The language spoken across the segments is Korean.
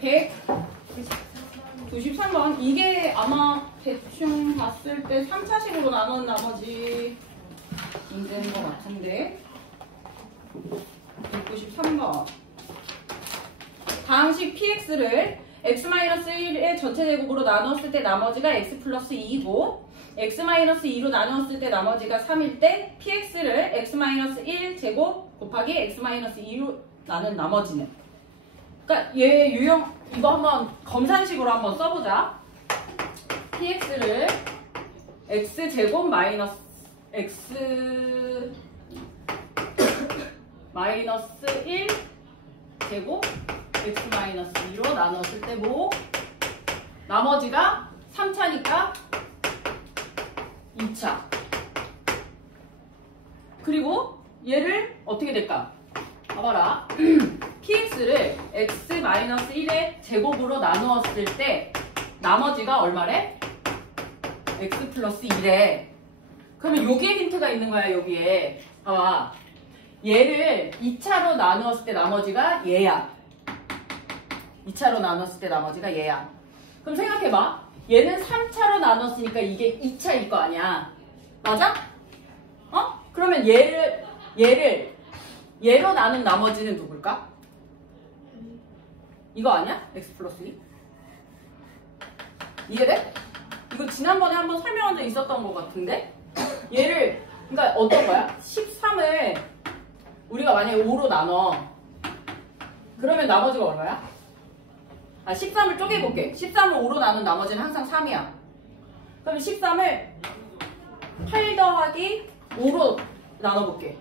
193번. 이게 아마 대충 봤을 때 3차식으로 나눈 나머지 문제인 것 같은데. 193번. 다항식 px를 x-1의 전체 제곱으로 나누었을 때 나머지가 x 플러스 2이고 x-2로 나누었을 때 나머지가 3일 때 px를 x-1 제곱 곱하기 x-2로 나눈 나머지는, 그러니까 얘 유형 이거 한번 검산식으로 한번 써보자. px를 x 제곱 마이너스 x 마이너스 1 제곱 x 마이너스 2로 나눴을 때 뭐? 나머지가 3차니까 2차. 그리고 얘를 어떻게 될까? 봐봐라. px를 x 마이너스 1의 제곱으로 나누었을 때 나머지가 얼마래? x 플러스 1에. 그러면 여기에 힌트가 있는 거야. 여기에 봐봐. 얘를 2차로 나누었을 때 나머지가 얘야. 2차로 나눴을 때 나머지가 얘야. 그럼 생각해봐. 얘는 3차로 나눴으니까 이게 2차일 거 아니야. 맞아? 어? 그러면 얘로 나눈 나머지는 누굴까? 이거 아니야? x 플러스 2? 이해돼? 이거 지난번에 한번 설명한 적 있었던 것 같은데? 얘를, 그러니까 어떤 거야? 13을 우리가 만약에 5로 나눠. 그러면 나머지가 얼마야? 13을 쪼개볼게. 13을 5로 나눈 나머지는 항상 3이야. 그럼 13을 8 더하기 5로 나눠볼게.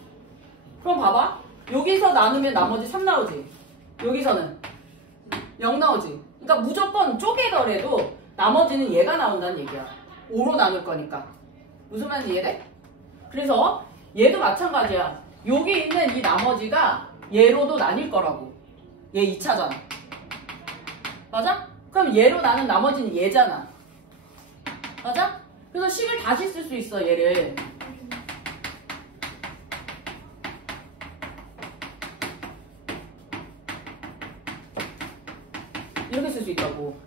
그럼 봐봐. 여기서 나누면 나머지 3 나오지. 여기서는 0 나오지. 그러니까 무조건 쪼개더라도 나머지는 얘가 나온다는 얘기야. 5로 나눌 거니까. 무슨 말인지 이해돼? 그래서 얘도 마찬가지야. 여기 있는 이 나머지가 얘로도 나뉠 거라고. 얘 2차잖아. 맞아? 그럼 얘로 나눈 나머지는 얘잖아. 맞아? 그래서 식을 다시 쓸 수 있어, 얘를. 이렇게 쓸 수 있다고.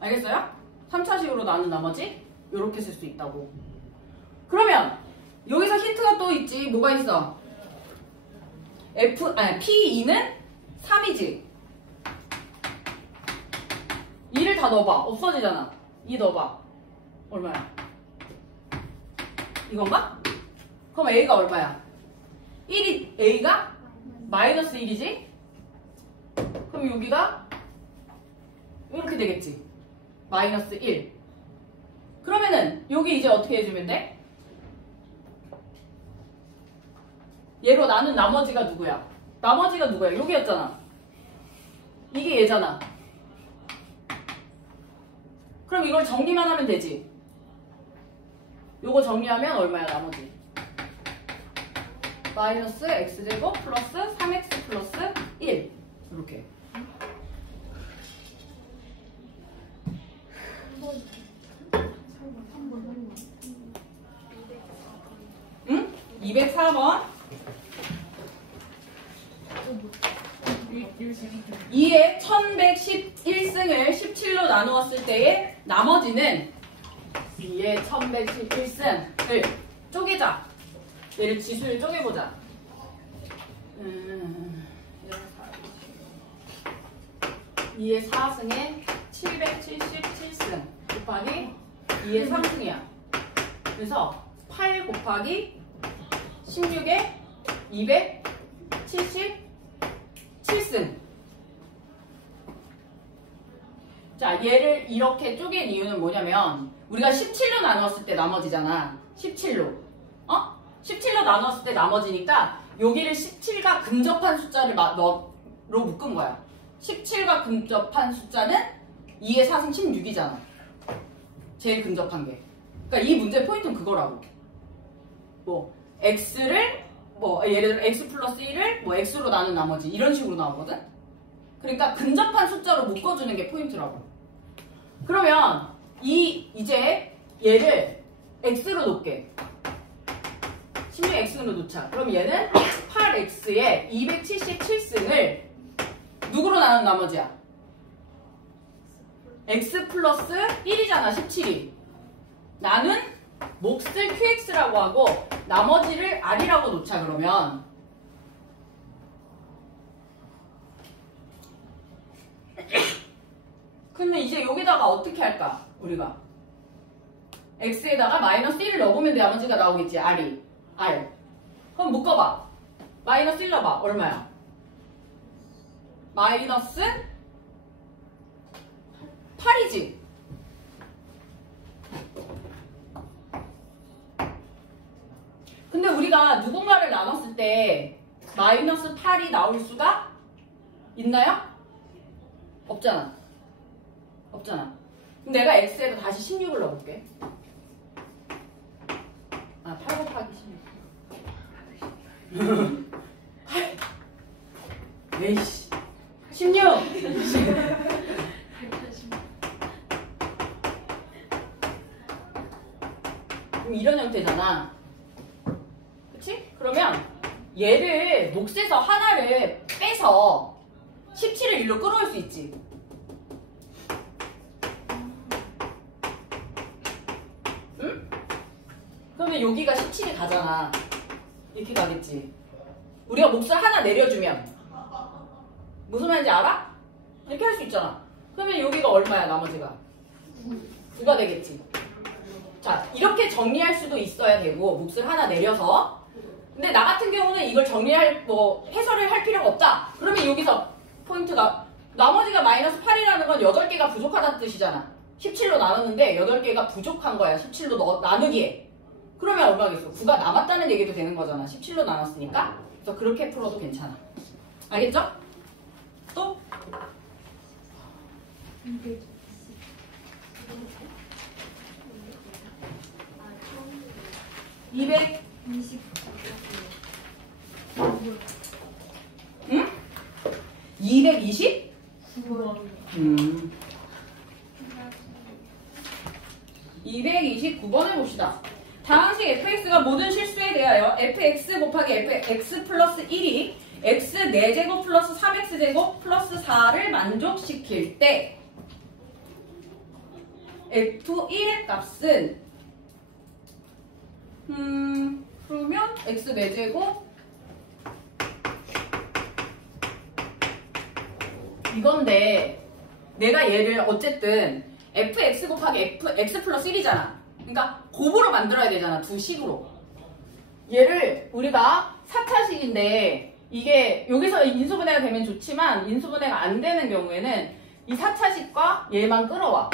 알겠어요? 3차식으로 나눈 나머지 이렇게 쓸 수 있다고. 그러면 여기서 힌트가 또 있지. 뭐가 있어? P2는 3이지. 2를 다 넣어봐. 없어지잖아. 2 넣어봐. 얼마야? 이건가? 그럼 A가 얼마야? A가 마이너스 1이지? 그럼 여기가 이렇게 되겠지. 마이너스 1. 그러면은 여기 이제 어떻게 해주면 돼? 얘로 나눈 나머지가 누구야? 나머지가 누구야? 여기였잖아. 이게 얘잖아. 그럼 이걸 정리만 하면 되지. 요거 정리하면 얼마야 나머지? 마이너스 x제곱 플러스 3x 플러스 1 이렇게. 응? 204번. 2의 1111승을 17로 나누었을 때의 나머지는 2의 1111승을 쪼개자. 얘를 지수를 쪼개보자. 2의 4승에 777승 곱하기 2의 3승이야. 그래서 8 곱하기 16에 277승. 자, 얘를 이렇게 쪼갠 이유는 뭐냐면 우리가 17로 나눴을 때 나머지잖아. 17로. 17로 나눴을 때 나머지니까 여기를 17과 근접한 숫자를 로 묶은 거야. 17과 근접한 숫자는 2의 4승 16이잖아. 제일 근접한 게. 그러니까 이 문제 포인트는 그거라고. 뭐 x를 예를 들어 x 플러스 1을 x로 나눈 나머지 이런 식으로 나오거든. 그러니까 근접한 숫자로 묶어주는 게 포인트라고. 그러면 이제 얘를 x로 놓을게. 16x로 놓자. 그럼 얘는 8x에 277승을 누구로 나눈 나머지야? x 플러스 1이잖아 17이. 나는 몫을 qx라고 하고 나머지를 r이라고 놓자. 그러면 근데 이제 여기다가 어떻게 할까? 우리가 x에다가 마이너스 1을 넣어보면 나머지가 나오겠지. r이. r. 그럼 묶어봐. 마이너스 1 넣어봐. 얼마야? 마이너스 8이지. 근데 우리가 누군가를 나눴을 때 마이너스 8이 나올 수가 있나요? 없잖아. 없잖아. 그럼 내가 x에다 다시 16을 넣어볼게. 8 곱하기 16. 에이씨. 16! 그럼 이런 형태잖아. 그치? 그러면 얘를 몫에서 하나를 빼서 17을 1로 끌어올 수 있지. 응? 그러면 여기가 17이 가잖아. 이렇게 가겠지. 우리가 몫을 하나 내려주면 무슨 말인지 알아? 이렇게 할 수 있잖아. 그러면 여기가 얼마야 나머지가? 9가 되겠지. 자, 이렇게 정리할 수도 있어야 되고 몫을 하나 내려서. 근데 나 같은 경우는 이걸 정리할 해설을 할 필요가 없다. 그러면 여기서 포인트가 나머지가 마이너스 8이라는 건 8개가 부족하다는 뜻이잖아. 17로 나눴는데 8개가 부족한 거야. 17로 나누기에. 그러면 얼마겠어? 9가 남았다는 얘기도 되는 거잖아. 17로 나눴으니까. 그래서 그렇게 풀어도 괜찮아. 알겠죠? 또? 220. 응? 220? 229번 해봅시다. 다항식 fx가 모든 실수에 대하여 fx 곱하기 fx 플러스 1이 x 4제곱 플러스 3x제곱 플러스 4를 만족시킬 때 f1의 값은 그러면 x 4제곱 이건데 내가 얘를 어쨌든 fx 곱하기 fx 플러스 1이잖아. 그러니까 곱으로 만들어야 되잖아. 두 식으로. 얘를 우리가 4차식인데 이게 여기서 인수분해가 되면 좋지만 인수분해가 안 되는 경우에는 이 4차식과 얘만 끌어와.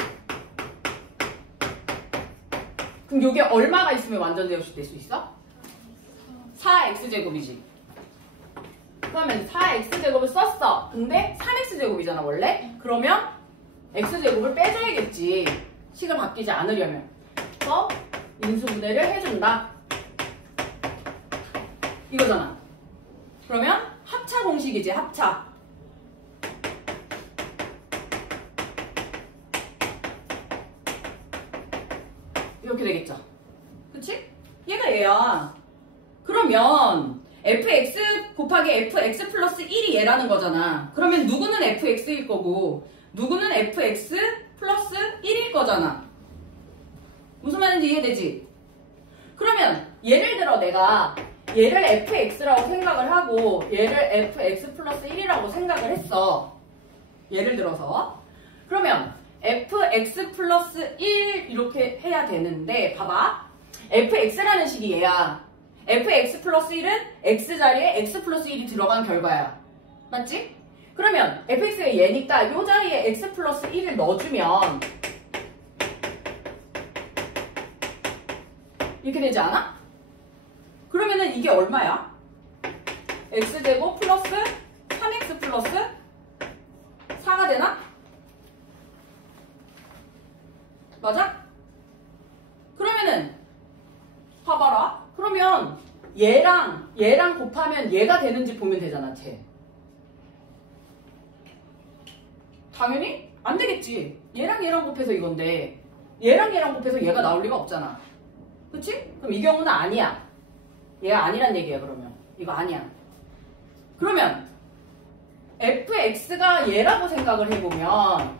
그럼 이게 얼마가 있으면 완전 제곱식 될 수 있어? 4x제곱이지. 그러면 4x제곱을 썼어. 근데 3x제곱이잖아 원래. 그러면 x제곱을 빼줘야겠지. 식을 바뀌지 않으려면. 그래서 인수분해를 해준다. 이거잖아. 그러면 합차 공식이지. 합차. 이렇게 되겠죠. 그치? 얘가 얘야. 그러면 fx 곱하기 fx 플러스 1이 얘라는 거잖아. 그러면 누구는 fx일 거고 누구는 fx 플러스 1일 거잖아. 무슨 말인지 이해되지? 그러면 예를 들어 내가 얘를 fx라고 생각을 하고 얘를 fx 플러스 1이라고 생각을 했어. 예를 들어서. 그러면 fx 플러스 1 이렇게 해야 되는데 봐봐. fx라는 식이 얘야. fx 플러스 1은 x 자리에 x 플러스 1이 들어간 결과야. 맞지? 그러면 fx가 얘니까 이 자리에 x 플러스 1을 넣어주면 이렇게 되지 않아? 그러면은 이게 얼마야? x제곱 플러스 3x 플러스 4가 되나? 맞아? 그러면은 봐봐라. 그러면 얘랑 곱하면 얘가 되는지 보면 되잖아. 쟤. 당연히 안 되겠지. 얘랑 곱해서 이건데 얘랑 곱해서 얘가 나올 리가 없잖아. 그치? 그럼 이 경우는 아니야. 얘가 아니란 얘기야. 그러면 이거 아니야. 그러면 fx가 얘라고 생각을 해보면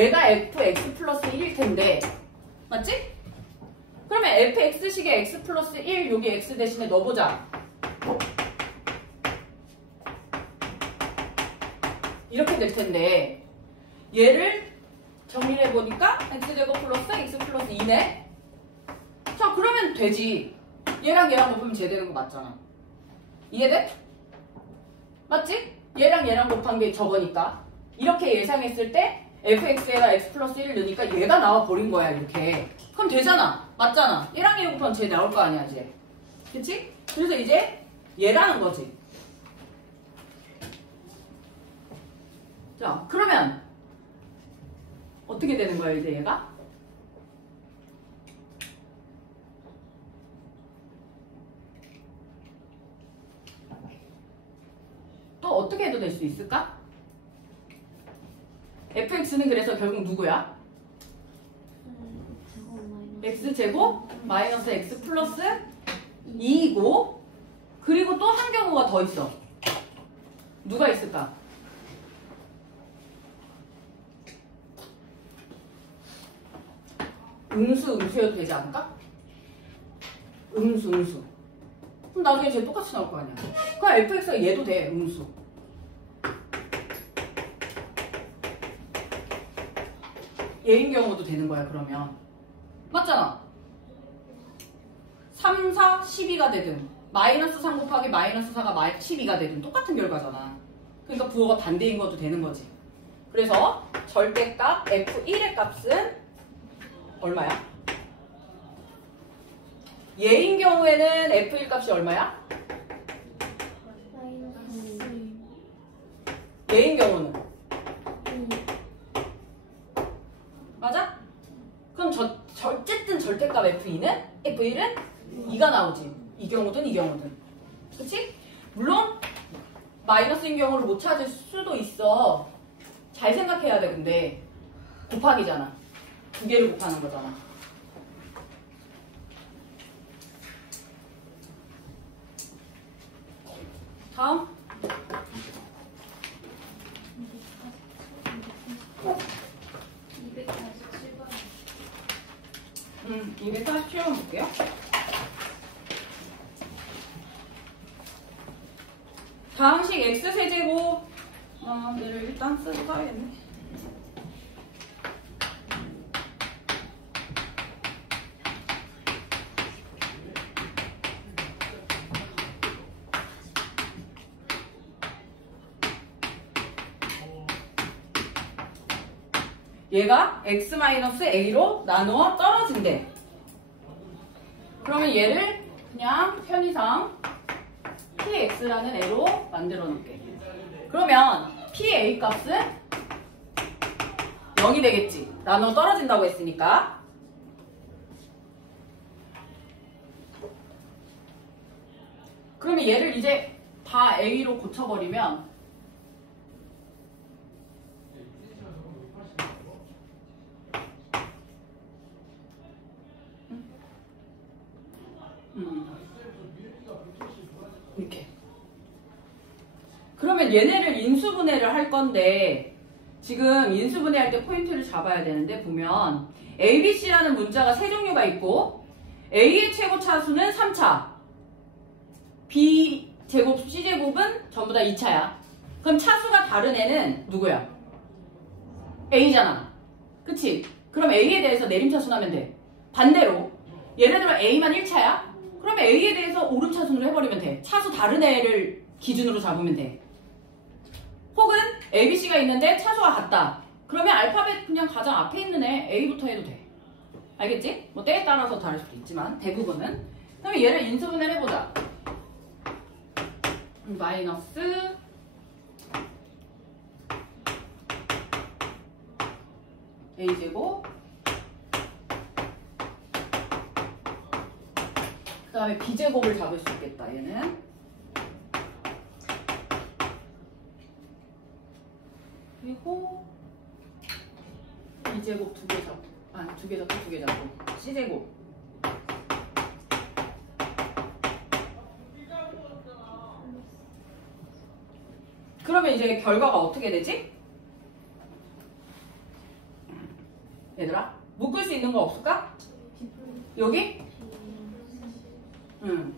얘가 fx 플러스 1일 텐데 맞지? 그러면 fx식의 x 플러스 1 여기 x 대신에 넣어보자. 이렇게 될 텐데 얘를 정리를 해보니까 x제곱 플러스 x 플러스 2네. 자 그러면 되지. 얘랑 얘랑 곱하면 쟤 되는 거 맞잖아. 이해돼? 맞지? 얘랑 얘랑 곱한 게 저거니까. 이렇게 예상했을 때 fx에다 x 플러스 1을 넣으니까 얘가 나와 버린 거야 이렇게. 그럼 되잖아. 맞잖아. 얘랑 얘 곱하면 쟤 나올 거 아니야 이제. 그치? 그래서 이제 얘라는 거지. 자 그러면 어떻게 되는 거야 이제 얘가? 또 어떻게 해도 될 수 있을까? fx는 그래서 결국 누구야? x제곱 마이너스 x 플러스 2이고 그리고 또 한 경우가 더 있어. 누가 있을까? 음수여도 되지 않을까? 음수. 그럼 나중에 쟤 똑같이 나올 거 아니야. 그럼 fx가 얘도 돼, 음수. 얘인 경우도 되는 거야, 그러면. 맞잖아. 3, 4, 12가 되든 마이너스 3 곱하기 마이너스 4가 12가 되든 똑같은 결과잖아. 그러니까 부호가 반대인 것도 되는 거지. 그래서 절대값 f1의 값은 얼마야? 얘인 경우에는 f1 값이 얼마야? 얘인 경우는? 맞아? 그럼 어쨌든 절대값 f2는? f1은 2가 나오지. 이 경우든 이 경우든. 그치? 물론 마이너스인 경우를 못 찾을 수도 있어. 잘 생각해야 돼. 근데 곱하기잖아. 두 개를 곱하는 거잖아. 다음 247번 볼게요. 다항식 x세제곱 얘를 일단 쓰고 가야겠네. 얘가 x-a로 나누어 떨어진대. 그러면 얘를 그냥 편의상 px라는 애로 만들어 놓을게. 그러면 pa 값은 0이 되겠지. 나누어 떨어진다고 했으니까. 그러면 얘를 이제 다 a로 고쳐버리면 이렇게. 그러면 얘네를 인수분해를 할 건데 지금 인수분해할 때 포인트를 잡아야 되는데 보면 A, B, C라는 문자가 세 종류가 있고 A의 최고 차수는 3차 B 제곱, C 제곱은 전부 다 2차야. 그럼 차수가 다른 애는 누구야? A잖아. 그치? 그럼 A에 대해서 내림차순 하면 돼. 반대로 예를 들어 A만 1차야? 그러면 A에 대해서 오름차순으로 해버리면 돼. 차수 다른 애를 기준으로 잡으면 돼. 혹은 A, B, C가 있는데 차수가 같다. 그러면 알파벳 그냥 가장 앞에 있는 애 A부터 해도 돼. 알겠지? 뭐 때에 따라서 다를 수도 있지만 대부분은. 그러면 얘를 인수분해를 해보자. 마이너스 A제곱 그 다음에 B제곱을 잡을 수 있겠다. 얘는 그리고 B제곱 두 개 잡고 두 개 잡고 C제곱 그러면 이제 결과가 어떻게 되지? 얘들아? 묶을 수 있는 거 없을까? 여기? 응.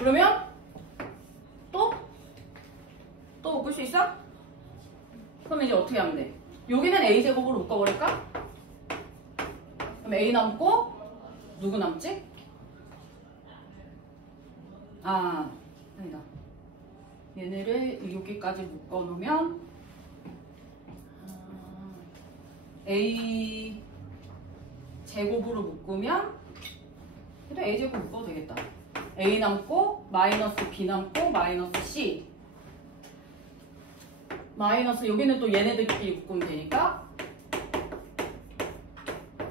그러면 또 묶을 수 있어? 그럼 이제 어떻게 하면 돼? 여기는 a제곱으로 묶어버릴까? 그럼 a 남고 누구 남지? 아, 아니다. 얘네를 여기까지 묶어놓으면 a 제곱으로 묶으면 그래 a 제곱 묶어도 되겠다. a 남고 마이너스 b 남고 마이너스 c 마이너스 여기는 또 얘네들끼리 묶으면 되니까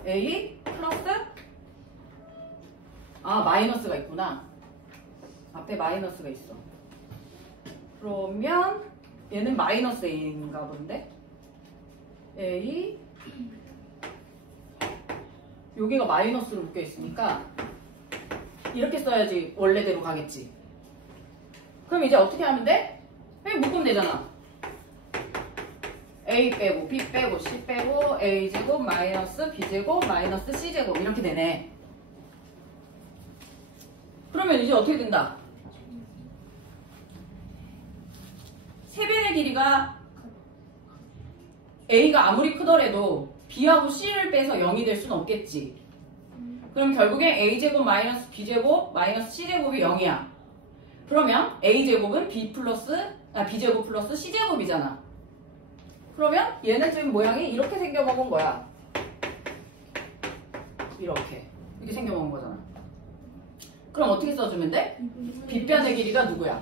a 플러스 마이너스가 있구나. 앞에 마이너스가 있어. 그러면 얘는 마이너스 a인가 본데 a 여기가 마이너스로 묶여 있으니까 이렇게 써야지 원래대로 가겠지. 그럼 이제 어떻게 하면 돼? 그냥 묶으면 되잖아. a 빼고 b 빼고 c 빼고 a제곱 마이너스 b제곱 마이너스 c제곱 이렇게 되네. 그러면 이제 어떻게 된다? 세변의 길이가 a가 아무리 크더라도 b하고 c를 빼서 0이 될 수는 없겠지. 그럼 결국엔 a제곱 마이너스 b제곱 마이너스 c제곱이 0이야. 그러면 a제곱은 b제곱 플러스 c제곱이잖아. 그러면 얘는 지금 모양이 이렇게 생겨먹은 거야. 이렇게 생겨먹은 거잖아. 그럼 어떻게 써주면 돼? 빗변의 길이가 누구야?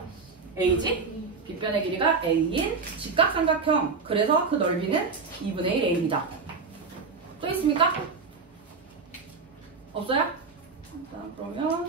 a지? 빗변의 길이가 a인 직각삼각형. 그래서 그 넓이는 2분의 1 a이다. 또 있습니까? 없어요? 자, 그러면